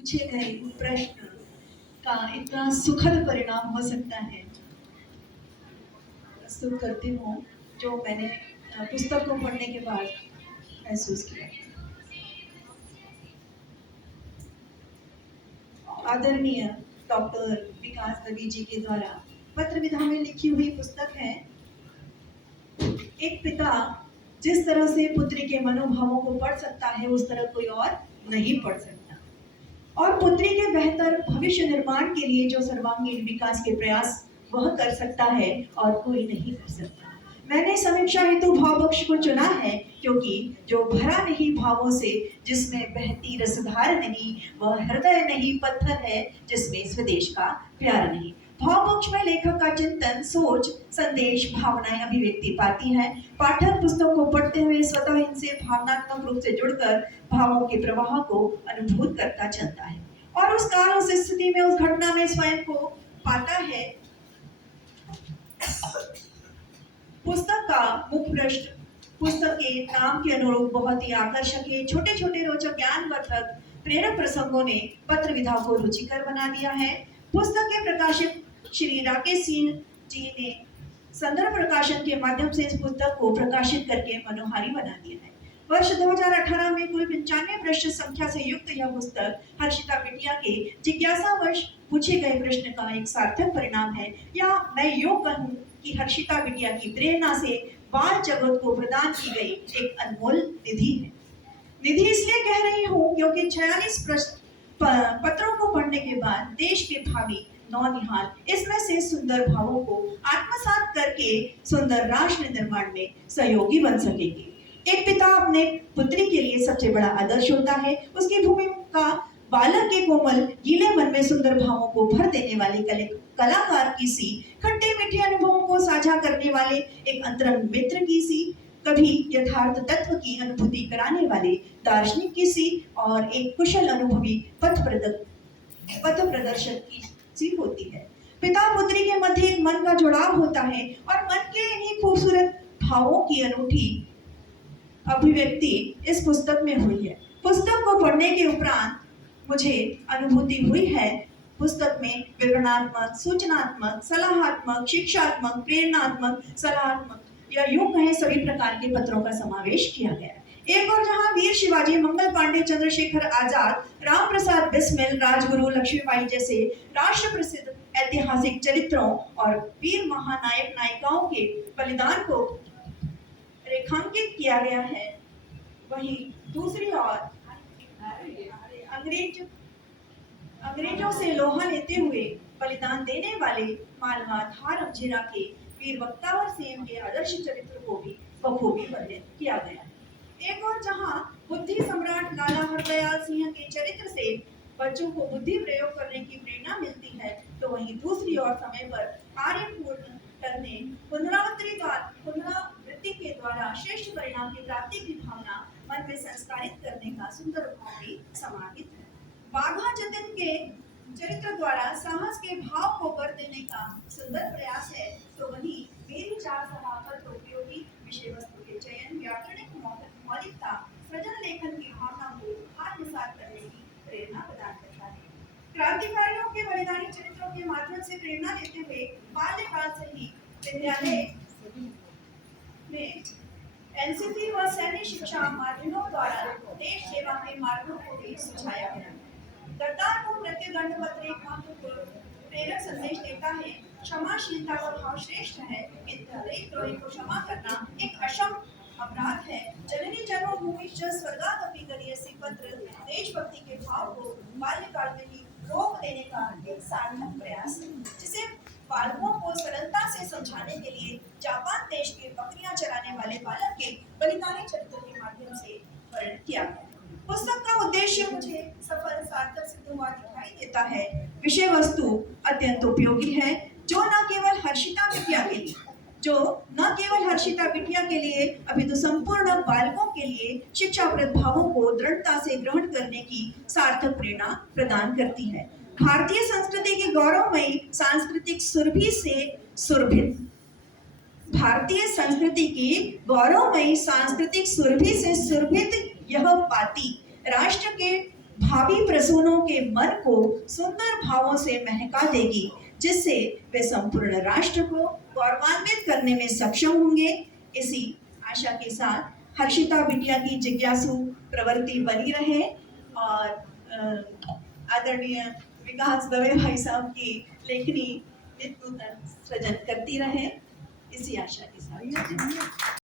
पूछे गए प्रश्न का इतना सुखद परिणाम हो सकता है, प्रस्तुत करती हूँ जो मैंने पुस्तक को पढ़ने के बाद महसूस किया। आदरणीय डॉक्टर विकास दवी जी के द्वारा पत्र विधा में लिखी हुई पुस्तक है। एक पिता जिस तरह से पुत्री के मनोभावों को पढ़ सकता है उस तरह कोई और नहीं पढ़ सकता, और पुत्री के बेहतर भविष्य निर्माण के लिए जो सर्वांगीण विकास के प्रयास वह कर सकता है और कोई नहीं कर सकता। मैंने समीक्षा हेतु भाव पक्ष को चुना है क्योंकि जो भरा नहीं भावों से, जिसमें बहती रसधार नहीं, वह हृदय नहीं पत्थर है जिसमें स्वदेश का प्यार नहीं। भाव पक्ष में लेखक का चिंतन, सोच, संदेश, भावनाएं अभिव्यक्ति पाती है। पाठक पुस्तक को पढ़ते हुए स्वतः इनसे भावनात्मक रूप से जुड़कर भावों के प्रवाह को अनुभूत करता चलता है और उस काल, उस स्थिति में, उस घटना में स्वयं को पाता है। पुस्तक का मुख्य प्रश्न पुस्तक के नाम के अनुरूप बहुत ही आकर्षक है। छोटे छोटे रोचक ज्ञानवर्धक प्रेरक प्रसंगों ने पत्र विधा को रुचिकर बना दिया है। पुस्तक के प्रकाशक श्री राकेश सिंह जी ने संदर्भ प्रकाशन के माध्यम से इस पुस्तक को प्रकाशित करके मनोहारी बना दिया है। वर्ष 2018 में कुल 95 पृष्ठ संख्या से युक्त यह पुस्तक हर्षिता बिटिया के जिज्ञासावश पूछे गए प्रश्न का एक सार्थक परिणाम है, या मैं यूं कहूं कि हर्षिता बिटिया की प्रेरणा से बाल जगत को प्रदान की गई एक अनमोल निधि है। निधि इसलिए कह रही हूं क्योंकि 46 पत्रों को पढ़ने के बाद देश के भावी नौनिहाल इसमें से सुंदर भावों को आत्मसात करके सुंदर राष्ट्र निर्माण में सहयोगी बन सकेंगे। एक पिता अपने पुत्री के लिए सबसे बड़ा आदर्श होता है। उसकी भूमिका बालक के कोमल गीले मन में सुंदर भावों को भर देने वाले कलाकार की सी, खट्टे मीठे अनुभवों को साझा करने वाले एक अंतरंग मित्र की सी, कभी यथार्थ तत्व की अनुभूति कराने वाले दार्शनिक की सी, और एक कुशल अनुभवी पथ प्रदर्शक की सी होती है। पिता पुत्री के मध्य एक मन का जुड़ाव होता है और मन के इन्हीं खूबसूरत भावों की अनूठी अभिव्यक्ति इस पुस्तक में हुई है। पुस्तक को पढ़ने के उपरांत मुझे अनुभूति हुई है पुस्तक में विवरणात्मक, सूचनात्मक, सलाहात्मक, शिक्षात्मक, प्रेरणात्मक, सलाहात्मक या यूं कहें सभी प्रकार के पत्रों का समावेश किया गया है। एक और जहां वीर शिवाजी, मंगल पांडे, चंद्रशेखर आजाद, राम प्रसाद बिस्मिल, राजगुरु लक्ष्मीबाई जैसे राष्ट्र प्रसिद्ध ऐतिहासिक चरित्रों और वीर महानायक नायिकाओं के बलिदान को रेखांकित किया गया है, वहीं दूसरी ओर अंग्रेजों से लोहा लेते हुए बलिदान देने वाले मालवा, धार, अंजिरा के वीर बख्तावर सिंह के आदर्श चरित्र को भी बखूबी वर्णित किया गया है। एक और जहां बुद्धि सम्राट लाला हरदयाल सिंह के चरित्र से बच्चों को बुद्धि प्रयोग करने की प्रेरणा मिलती है, तो वहीं दूसरी ओर समय पर कार्य पूर्ण करने, पुनरावृत्ति के द्वारा श्रेष्ठ परिणाम की प्राप्ति की भावना मन में संस्कारित करने का सुंदर भाव भी समाहित है। बाघा जतिन के चरित्र द्वारा साहस के भाव को कर देने का सुंदर प्रयास है, तो वहीं मेरी चार समापत उपयोगी विषय वस्तु के चयन, व्याकरणिक मौलिकता, सृजन लेखन की भावना को आत्मसात करने की प्रेरणा प्रदान करता है। क्रांतिकारियों के बलिदानी चरित्रों के माध्यम से प्रेरणा लेते हुए बाल्यकाल से ही विद्यालय में एनसीसी व सैन्य शिक्षा माध्यमों द्वारा देश सेवा के मार्गों को भी सुझाया गया। करतारपुर मृत्युदंड पत्र एक महत्वपूर्ण प्रेरक संदेश देता है। क्षमाशीलता का भाव श्रेष्ठ है, किंतु द्रोही को क्षमा करना एक अक्षम अपराध है। जननी जन्मभूमि स्वर्गादपि गरीयसी पत्र देशभक्ति के भाव को बाल्यकाल में ही रोक देने का एक सार्थक प्रयास है, जिसे बालकों को सरलता से समझाने के लिए जापान देश के बकरियां चराने वाले बालक के बलिदानी चरित्र के माध्यम से वर्णित किया गया। पुस्तक का उद्देश्य मुझे सफल, सार्थक सिद्ध हुआ दिखाई देता है। विषय वस्तु अत्यंत उपयोगी है, जो न केवल हर्षिता बिटिया के लिए अपितु संपूर्ण बालकों के लिए शिक्षाप्रद भावों को दृढ़ता से ग्रहण करने की सार्थक प्रेरणा प्रदान करती है। भारतीय संस्कृति की गौरवमयी सांस्कृतिक सुरभि से सुरभित यह पाती राष्ट्र के भावी प्रसूनों के मन को सुंदर भावों से महका देगी, जिससे वे संपूर्ण राष्ट्र को गौरवान्वित करने में सक्षम होंगे। इसी आशा के साथ हर्षिता बिटिया की जिज्ञासु प्रवृत्ति बनी रहे और आदरणीय विकास दवे भाई साहब की लेखनी नित्य नूतन सृजन करती रहे, इसी आशा के साथ।